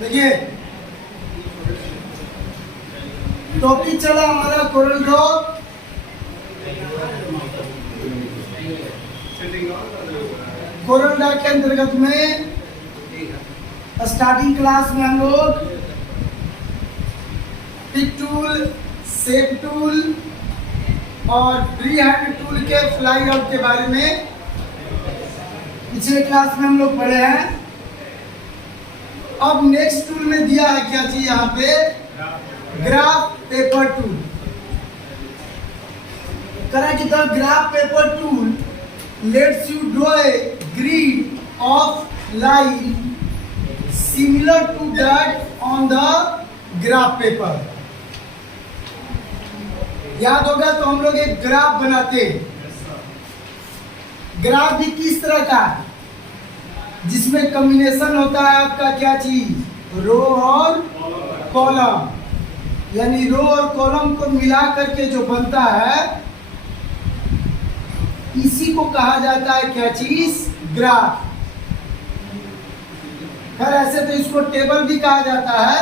देखिए टॉपिक चला हमारा कोरल ड्रॉ। कोरल ड्रॉ के अंतर्गत में स्टार्टिंग क्लास में हम लोग पिक टूल, शेप टूल और फ्री हैंड टूल के फ्लाई आउट के बारे में पिछले क्लास में हम लोग पढ़े हैं। अब नेक्स्ट टूल में दिया है क्या चीज यहाँ पे, ग्राफ पेपर टूल। करा कि the graph paper tool lets you draw a grid of line similar to that on the graph paper. याद होगा तो हम लोग एक ग्राफ बनाते हैं। ग्राफ भी किस तरह का है, जिसमें कॉम्बिनेशन होता है आपका क्या चीज, रो और कॉलम, यानी रो और कॉलम को मिला करके जो बनता है इसी को कहा जाता है क्या चीज, ग्राफ। खैर ऐसे तो इसको टेबल भी कहा जाता है,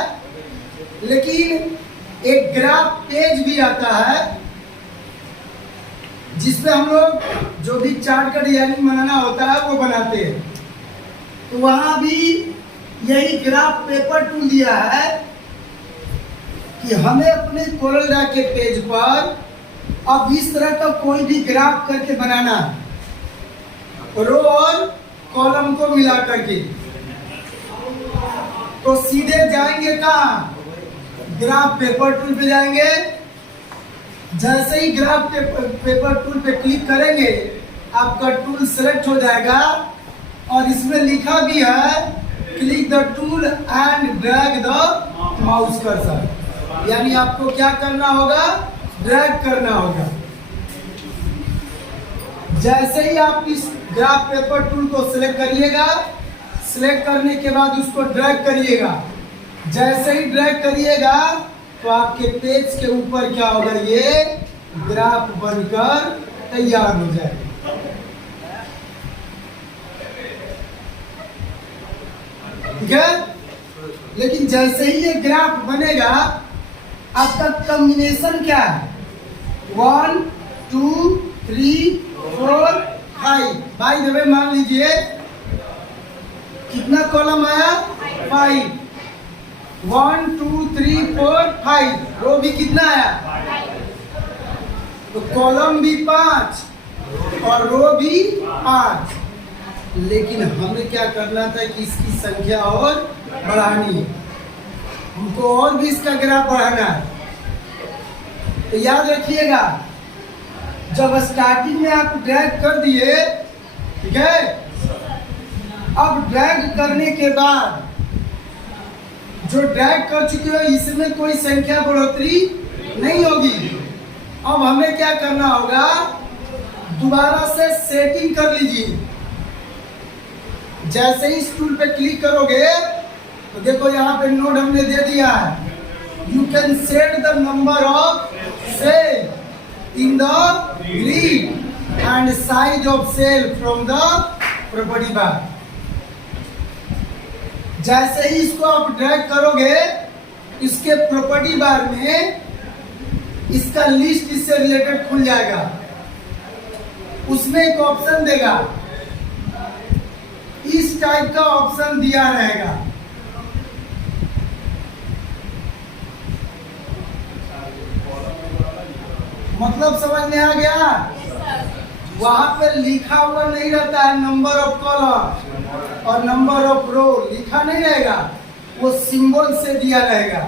लेकिन एक ग्राफ पेज भी आता है जिसपे हम लोग जो भी चार्ट का डिजाइनिंग बनाना होता है वो बनाते हैं। तो वहां भी यही ग्राफ पेपर टूल दिया है कि हमें अपने कोरल ड्रॉ के पेज पर अब इस तरह का कोई भी ग्राफ करके बनाना है, रो और कॉलम को मिला करके। तो सीधे जाएंगे कहाँ, ग्राफ पेपर टूल पे जाएंगे। जैसे ही ग्राफ पेपर टूल पे क्लिक करेंगे आपका टूल सेलेक्ट हो जाएगा और इसमें लिखा भी है click the tool and drag the mouse cursor, यानी आपको क्या करना होगा, ड्रैग करना होगा। जैसे ही आप इस ग्राफ पेपर टूल को सिलेक्ट करिएगा, सिलेक्ट करने के बाद उसको ड्रैग करिएगा। जैसे ही ड्रैग करिएगा तो आपके पेज के ऊपर क्या होगा, ये ग्राफ बनकर तैयार हो जाएगा। ठीक है, लेकिन जैसे ही ये ग्राफ बनेगा आपका कॉम्बिनेशन क्या है, 1 2 3 4 5। बाय द वे मान लीजिए कितना कॉलम आया, 5। 1 2 3 4 5। रो भी कितना आया, तो कॉलम भी 5 और रो भी 5। लेकिन हमें क्या करना था कि इसकी संख्या और बढ़ानी है, हमको और भी इसका ग्राफ बढ़ाना है। तो याद रखिएगा जब स्टार्टिंग में आप ड्रैग कर दिए, ठीक है, अब ड्रैग करने के बाद जो ड्रैग कर चुके हो इसमें कोई संख्या बढ़ोतरी नहीं होगी। अब हमें क्या करना होगा, दोबारा से सेटिंग कर लीजिए। जैसे ही इस टूल पे क्लिक करोगे तो देखो यहाँ पे नोट हमने दे दिया है, you can set the number of cell in the grid and size of cell from the property bar. जैसे ही इसको आप ड्रैग करोगे इसके प्रॉपर्टी बार में इसका लिस्ट इससे रिलेटेड खुल जाएगा। उसमें एक ऑप्शन देगा, इस टाइप का ऑप्शन दिया रहेगा। मतलब समझ में आ गया, वहां पे लिखा हुआ नहीं रहता है नंबर ऑफ कॉलम और नंबर ऑफ रो, लिखा नहीं रहेगा, वो सिंबल से दिया रहेगा।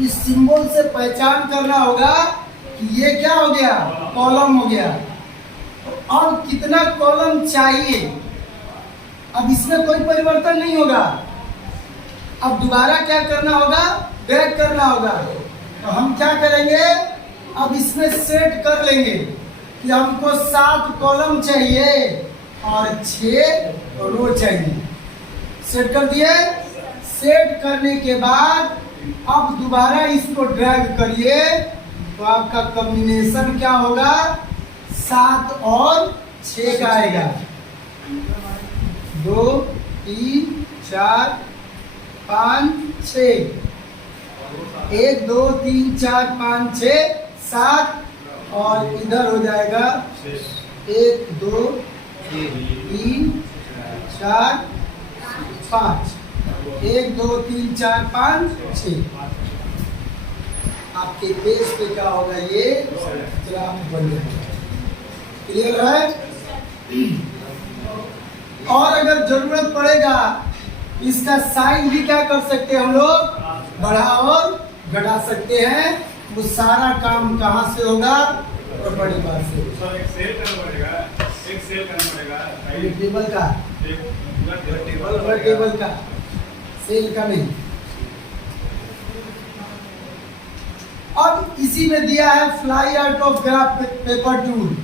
इस सिंबल से पहचान करना होगा कि ये क्या हो गया, कॉलम हो गया। तो अब कितना कॉलम चाहिए, अब इसमें कोई परिवर्तन नहीं होगा। अब दोबारा क्या करना होगा, ड्रैग करना होगा। तो हम क्या करेंगे, अब इसमें सेट कर लेंगे कि हमको 7 कॉलम चाहिए और 6 रो चाहिए। सेट कर दिए। सेट करने के बाद अब दोबारा इसको ड्रैग करिए तो आपका कॉम्बिनेशन क्या होगा, 7 और 6 का आएगा। 2 3 4 5 6, 1 2 3 4 5 6 7, और इधर हो जाएगा 1 2 3 4 5, 1 2 3 4 5 6। आपके पेज पे क्या होगा, ये ग्राफ बन जाएगा। क्लियर है? और अगर जरूरत पड़ेगा इसका साइज भी क्या कर सकते हैं हम लोग, बढ़ा और घटा सकते हैं। वो सारा काम कहाँ से होगा, प्रॉपर्टी बार से। एक सेल करना पड़ेगा टेबल का, टेबल का, सेल का नहीं। अब इसी में दिया है fly out of graph paper tool.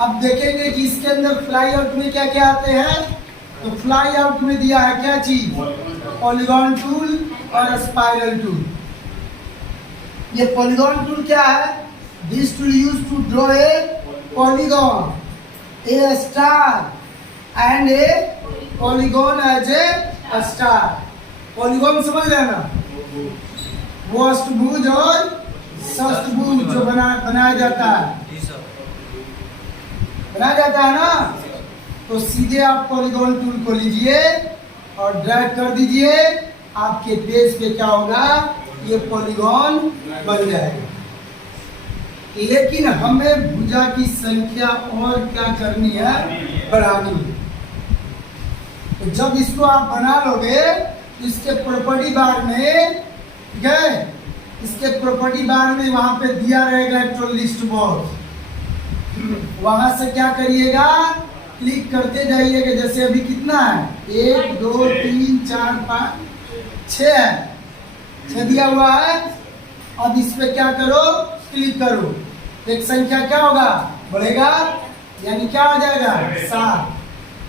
अब देखेंगे कि इसके अंदर फ्लाई आउट में क्या क्या आते हैं। तो फ्लाई आउट में दिया है क्या चीज, पॉलीगॉन टूल और स्पाइरल टूल। ये पॉलीगॉन टूल क्या है, this tool use to draw a polygon, a star and a polygon as a star. Polygon समझ रहे हैं ना, वो अष्टभुज और षष्ठभुज जो बनाया जाता है, ना। तो सीधे आप पॉलीगॉन टूल को लीजिए और ड्रैग कर दीजिए, आपके पेज पे क्या होगा, ये पॉलीगॉन बन जाएगा। लेकिन हमें भुजा की संख्या और क्या करनी है, बढ़ानी है। तो जब इसको आप बना लोगे तो इसके प्रॉपर्टी बार में, ठीक है, इसके प्रॉपर्टी बार में वहां पे दिया रहेगा इलेक्ट्रॉन लिस्ट बॉक्स। वहां से क्या करिएगा, क्लिक करते जाइएगा। जैसे अभी कितना है, 1 2 3 4 5 6 है, 6 दिया हुआ है। अब इस पे क्या करो, क्लिक करो, एक संख्या क्या होगा, बढ़ेगा, यानी क्या हो जाएगा, 7।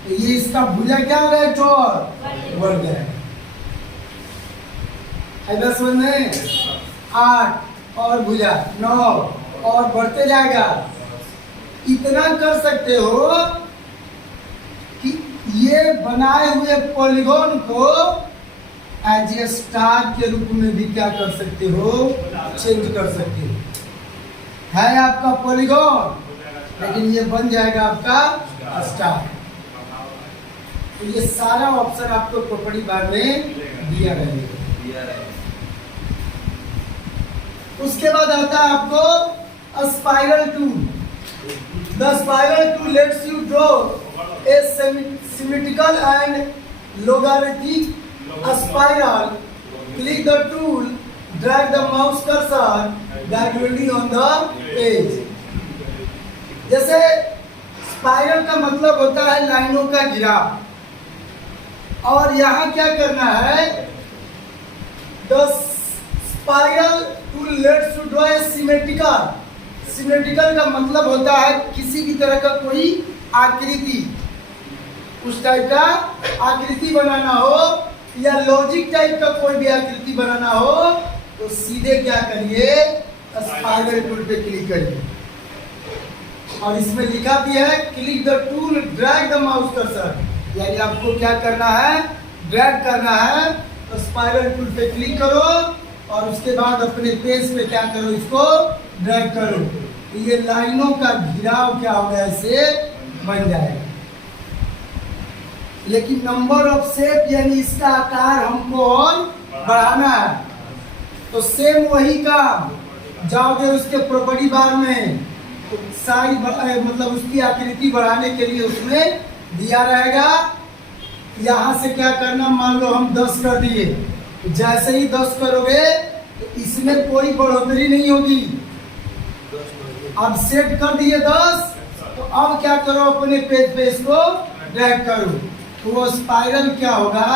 तो ये इसका भुजा क्या हो गया, एक और बढ़ जाएगा। समझ में 8 और भुजा 9 और बढ़ते जाएगा। इतना कर सकते हो कि ये बनाए हुए पॉलीगॉन को एज ए स्टार के रूप में भी क्या कर सकते हो, चेंज कर सकते हो। है आपका पॉलीगॉन, लेकिन ये बन जाएगा आपका स्टार। तो ये सारा ऑप्शन आपको प्रॉपर्टी बार में दिया रहेगा। उसके बाद आता है आपको spiral tool. The spiral tool lets you draw A symmetrical and logarithmic spiral. Click the tool, drag the mouse cursor diagonally on the page. जैसे स्पाइरल का मतलब होता है लाइनों का गिराव, और यहाँ क्या करना है, the spiral tool lets you draw a symmetrical. Symmetrical का मतलब होता है किसी भी तरह का कोई आकृति, उस टाइप का आकृति बनाना हो, या लॉजिक टाइप का कोई भी आकृति बनाना हो, तो सीधे क्या करिए, स्पाइरल टूल पे क्लिक करिए। और इसमें लिखा भी है click the tool drag the mouse cursor, यानी आपको क्या करना है, ड्रैग करना है। तो स्पाइरल टूल पे क्लिक करो और उसके बाद अपने पेज पे क्या करो, इसको ड्रैग करो। तो ये लाइनों का घिराव क्या होगा, ऐसे बन जाएगा। लेकिन नंबर ऑफ शेप यानी इसका आकार हमको और बढ़ाना है। तो सेम वही काम, जाओगे उसके प्रॉपर्टी बार में, तो सारी मतलब उसकी आकृति बढ़ाने के लिए उसमें दिया रहेगा। यहाँ से क्या करना, मान लो हम 10 कर दिए, तो जैसे ही 10 करोगे तो इसमें कोई बढ़ोतरी नहीं होगी। अब सेट कर दिए 10, तो अब क्या करो, अपने पेज पे इसको ड्रैग करो, तो वो स्पाइरल क्या होगा,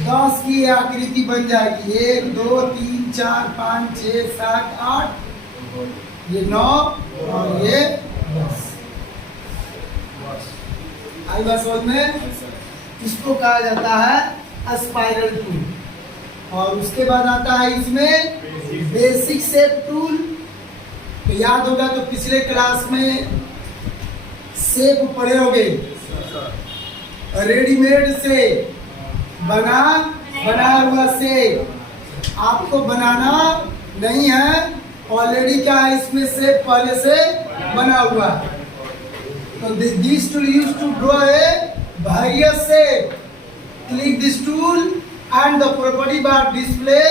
10 की आकृति बन जाएगी। 1 2 3 4 5 6 7 8, ये 9 और ये 10। आई बात समझ में? इसको कहा जाता है स्पाइरल टूल। और उसके बाद आता है इसमें बेसिक शेप टूल। तो याद होगा तो पिछले क्लास में शेप पढ़े होगे, रेडीमेड से बनाया हुआ से आपको बनाना नहीं है, ऑलरेडी क्या है इसमें से पहले से बना हुआ। तो this tool use to draw a various shape. Click this tool and the property bar display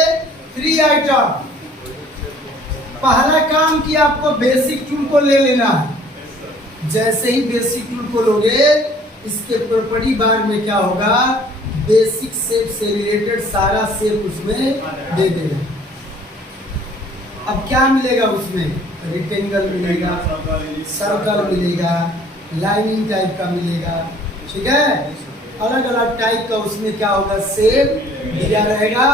3 item. पहला काम कि आपको बेसिक टूल को ले लेना है। जैसे ही बेसिक टूल को लोगे, इसके प्रॉपर्टी बार में क्या होगा, बेसिक शेप से रिलेटेड सारा शेप उसमें दे देना। अब क्या मिलेगा उसमें, रेक्टेंगल मिलेगा, सर्कल मिलेगा, लाइनिंग टाइप का मिलेगा, ठीक है। अलग अलग टाइप का उसमें क्या होगा, शेप दिया रहेगा।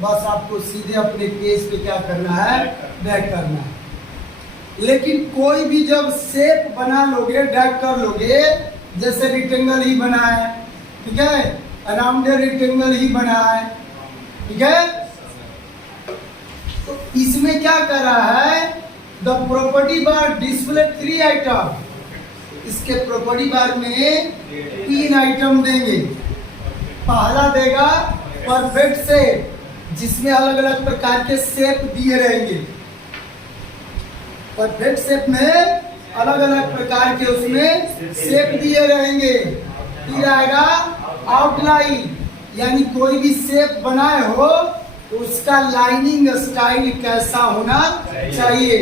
बस आपको सीधे अपने पेज पे क्या करना है, ड्रैग करना है। लेकिन कोई भी जब शेप बना लोगे, ड्रैग कर लोगे, जैसे रेक्टेंगल ही बना है, ठीक है, अराउंड रेक्टेंगल ही बना है, ठीक है। तो इसमें क्या कर रहा है, the property bar display 3 item. इसके प्रॉपर्टी बार में 3 आइटम देंगे। पहला देगा परफेक्ट शेप, जिसमें अलग अलग प्रकार के शेप दिए रहेंगे। परफेक्ट शेप में अलग अलग प्रकार के उसमें शेप दिए रहेंगे। फिर आएगा आउटलाइन, यानी कोई भी शेप बनाए हो तो उसका लाइनिंग स्टाइल कैसा होना चाहिए।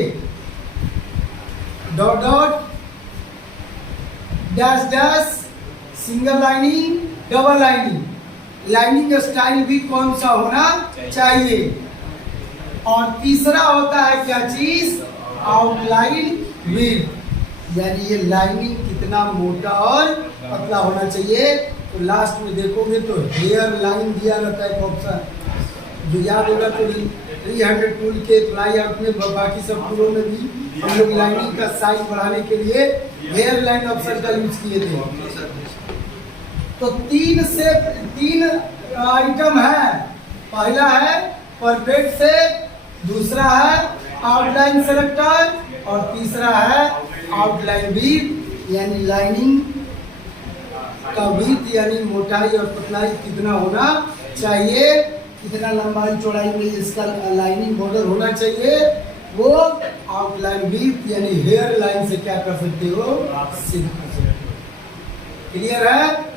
Dot dot, dash dash, single lining, double lining, lining style भी कौन सा होना चाहिए। और तीसरा होता है क्या चीज, आउटलाइन विड्थ, यानी ये लाइनिंग कितना मोटा और पतला होना चाहिए। तो लास्ट में देखोगे तो हेयर लाइन दिया रहता है ऑप्शन, जो याद होगा तो 300 टूल के फ्लाई आउट में, बाकी सब टूलों में भी हम लोग लाइनिंग का साइज बढ़ाने के लिए हेयर लाइन ऑप्शन का यूज किए थे। तो 3 आइटम है। पहला है परफेक्ट शेप, दूसरा है आउटलाइन सेलेक्टर, और तीसरा है आउटलाइन विड्थ, यानी लाइनिंग का विड्थ यानी मोटाई और पतलाई कितना होना चाहिए, कितना लंबाई चौड़ाई में इसका लाइनिंग बॉर्डर होना चाहिए, वो आउटलाइन विड्थ यानी हेयर लाइन से क्या कर सकते हो, सीख कर सकते हो। क्लियर है?